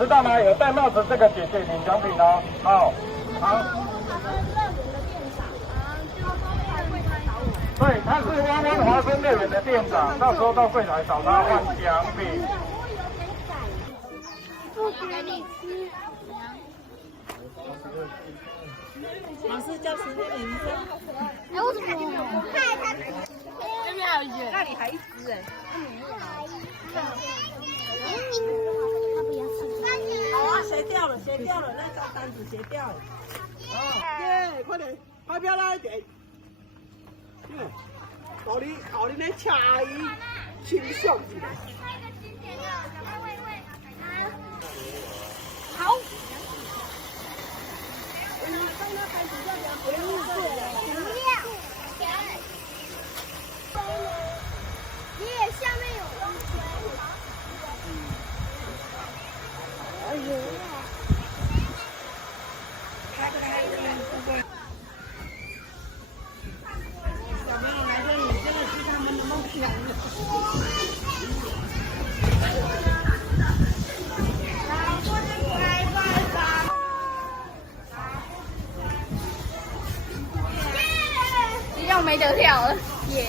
知道吗？有戴帽子这个姐姐领奖品哦。好，好。对，他是汪汪华生乐园的店长，到时候到柜台找他换奖品。不给你吃。老师叫实验名称。哎，我怎么看他？那边还有一只，那里还一只哎。好啊，谁掉了？谁掉了？那张单子谁掉了？耶，快点，拍漂亮一点。到你那车阿姨清爽一点。好。耶，下面有东西。哎呦！小朋友来这里，这个是他们的梦想。又没得跳了，耶！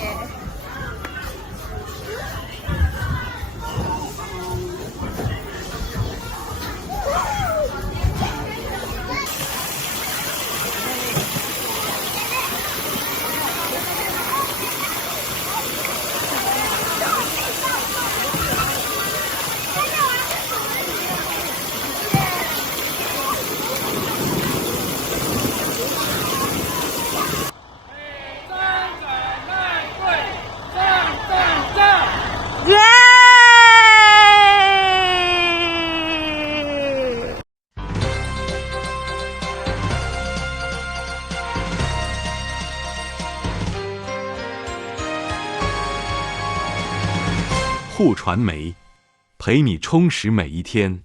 互传媒，陪你充实每一天。